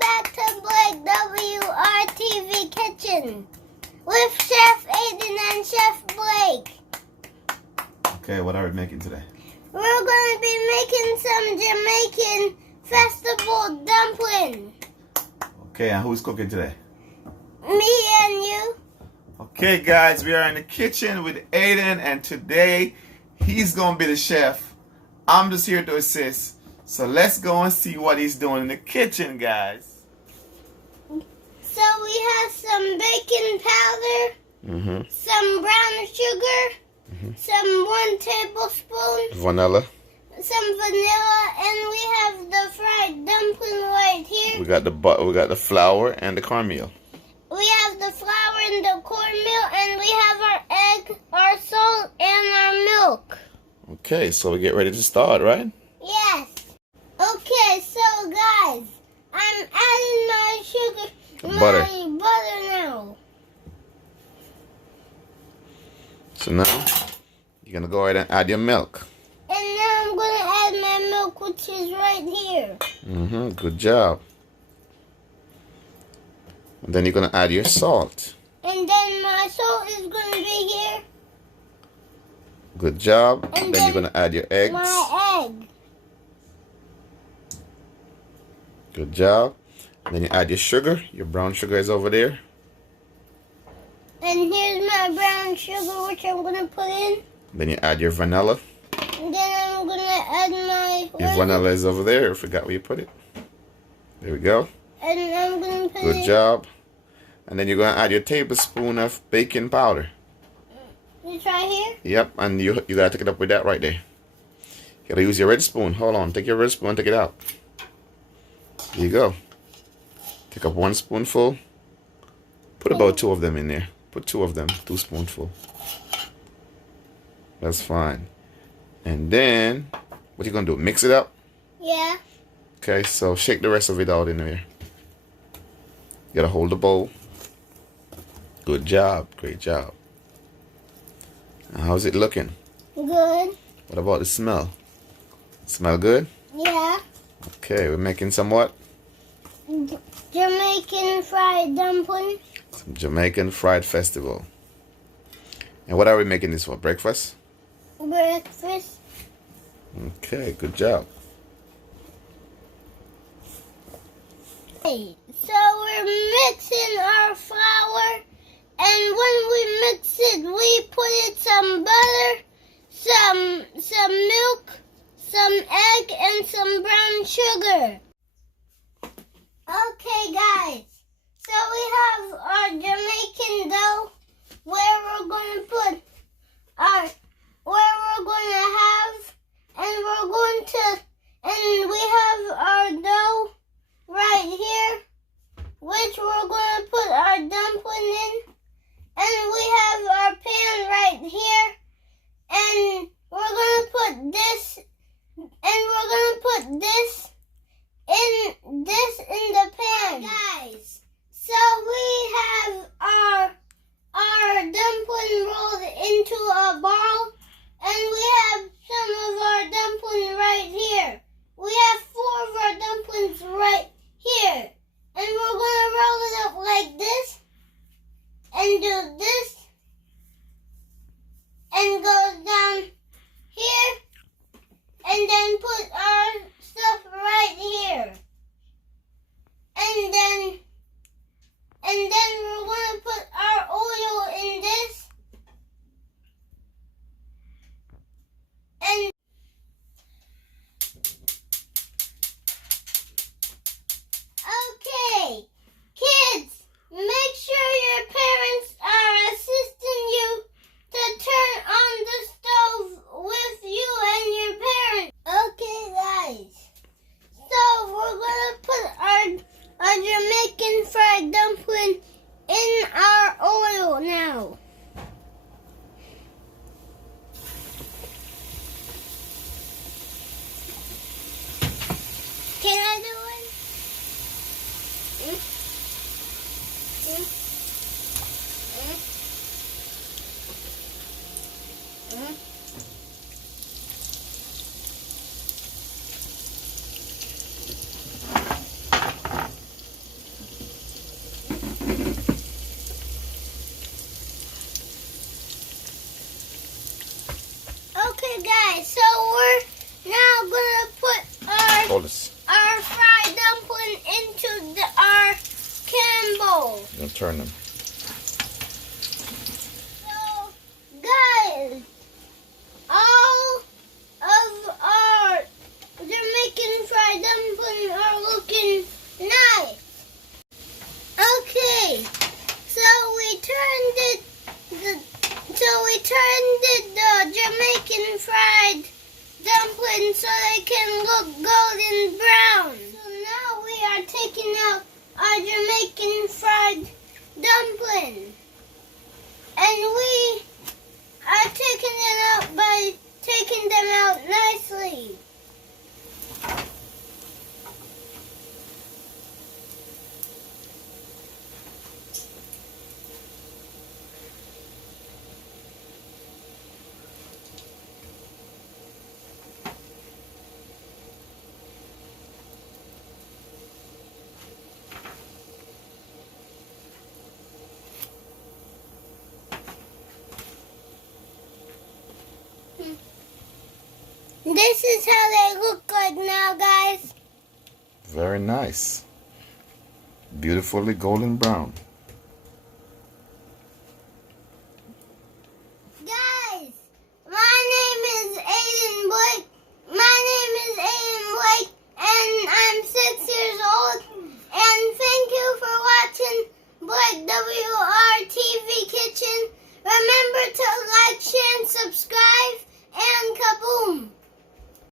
back to BlakeWrTv Kitchen with Chef Ayden and Chef Blake. Okay, what are we making today? We're going to be making some Jamaican festival dumplings. Okay, and who's cooking today? Me and you. Okay, guys, we are in the kitchen with Ayden, and today he's going to be the chef. I'm just here to assist. So let's go and see what he's doing in the kitchen, guys. So we have some baking powder, some brown sugar, some 1 tablespoon, Vanilla. some vanilla, and we have the fried dumpling right here. We got the flour and the cornmeal. We have the flour and the cornmeal, and we have our egg, our salt, and our milk. Okay, so we get ready to start, right? Yes. Okay, so guys, I'm adding my butter now. So now you're gonna go ahead and add your milk. And now I'm gonna add my milk, which is right here. Good job. And then you're gonna add your salt. And then my salt is gonna be here. Good job. And then you're gonna add your eggs. My egg. Good job. And then you add your sugar. Your brown sugar is over there. And here's my brown sugar, which I'm gonna put in. Then you add your vanilla. And then I'm gonna add my... Your vanilla is over there. I forgot where you put it. There we go. And I'm gonna put Good job. And then you're gonna add your tablespoon of baking powder. It's right here? Yep, and you gotta take it up with that right there. You gotta use your red spoon. Hold on, take your red spoon and take it out. There you go. Take up 1 spoonful. Put about 2 of them in there. Put 2 of them, 2 spoonful. That's fine. And then, what you gonna do? Mix it up? Yeah. Okay, so shake the rest of it out in there. You gotta hold the bowl. Good job, great job. Now, how's it looking? Good. What about the smell? Smell good? Yeah. Okay, we're making some what? Jamaican fried dumpling. Some Jamaican fried festival. And what are we making this for? Breakfast? Breakfast. Okay, good job. Okay, so we're mixing our flour, and when we mix it, we put in some butter, some milk, some egg, and some brown sugar. Okay, guys. So we have our Jamaican dough where we're going to put and we have our dough right here, which we're going to put our dumpling in, and we have our pan right here, and we're going to put this in the pan, guys. So we have our dumpling rolled into a ball, and we have some of our dumpling right here. We have 4 of our dumplings right here, and we're gonna roll it up like this, and do this, and go down here, and then put our stuff right here. And then we're going to put our oil in this. And okay, kids, make sure your parents are assisting you to turn on the stove with you and your parents. Okay, guys. So we're going to put our Jamaican fried dumpling in our oil now. Can I do it? turn them. So, guys, all of our Jamaican fried dumplings are looking nice. Okay, so we turned the Jamaican fried dumplings so they can look golden brown. So now we are taking out our Jamaican fried dumpling. And we are taking it out by taking them out nicely. This is how they look like now, guys. Very nice. Beautifully golden brown.